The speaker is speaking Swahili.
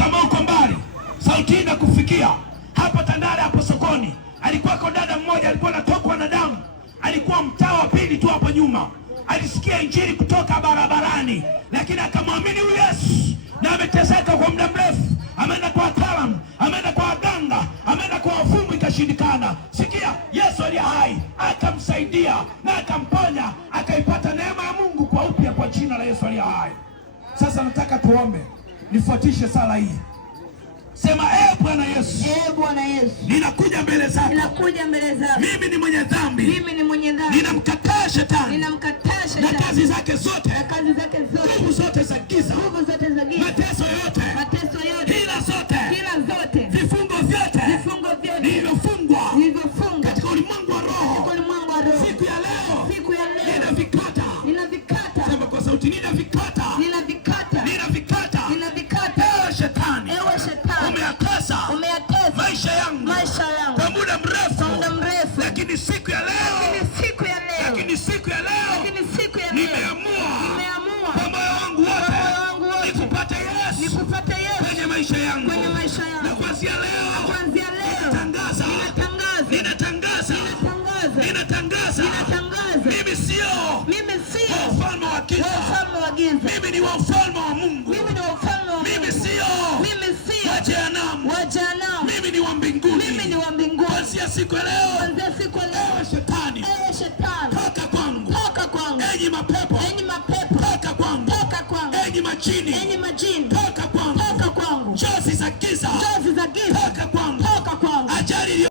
Kama uko mbali, sauti hii inakufikia. Hapa Tandale, hapo sokoni, alikuwa kwa dada mmoja alikuwa anatokwa na damu. Alikuwa mtaa wa pili tu hapo nyuma. Alisikia injili kutoka barabarani, lakini akamwamini huyu Yesu, na ameteseka kwa muda mrefu. Ameenda kwa wataalamu, ameenda kwa waganga, ameenda kwa wafumu, ikashindikana. Sikia, Yesu aliye hai akamsaidia na akamponya, akaipata neema ya Mungu kwa upya kwa jina la Yesu aliye hai. Sasa nataka tuombe. Nifuatishe sala hii. Sema, Bwana Yesu. Bwana Yesu. Ninakuja mbele zako. Ninakuja mbele zako. Mimi ni mwenye dhambi. Mimi ni mwenye dhambi. Ninamkataa shetani. Ninamkataa shetani. Na kazi zake zote. Na kazi zake zote. Nguvu zote za giza. Nguvu zote za giza. Mateso yote. Mateso yote. Hila zote. Hila zote. Vifungo vyote. Vifungo vyote. Nilivyofungwa. Nilivyofungwa. Katika ulimwengu wa roho. Katika ulimwengu wa roho. Siku ya leo. Siku ya leo. Ninavikata. Ninavikata. Sema kwa sauti, ninavikata. Ninavikata. Ninavikata. Ninavikata. Ewe shetani. Ewe shetani. Umeyatesa. Umeyatesa Maisha yangu. Maisha yangu. Kwa muda mrefu. Kwa muda mrefu. Lakini siku ya leo. Lakini siku ya leo. Lakini siku ya leo. Lakini siku ya leo. Nimeamua. Nimeamua. Kwa moyo wangu wote. Kwa moyo wangu wote. Nikupate Yesu. Nikupate Yesu. Kwenye maisha yangu. Kwenye maisha yangu. Na kuanzia leo. Kuanzia leo. Ninatangaza. Ninatangaza. Ninatangaza. Ninatangaza. Ninatangaza. Ninatangaza. Mimi sio. Mimi sio. Wa ufalme wa giza. Wa ufalme wa giza. Mimi ni wa ufalme wa Mungu. Mimi ni wa ufalme wa Mungu. Mimi sio. Mimi sio. Wa jehanamu. Wa jehanamu. Mimi ni wa mbinguni. Mimi ni wa mbinguni. Kuanzia siku ya leo. Kuanzia siku ya leo. Shetani.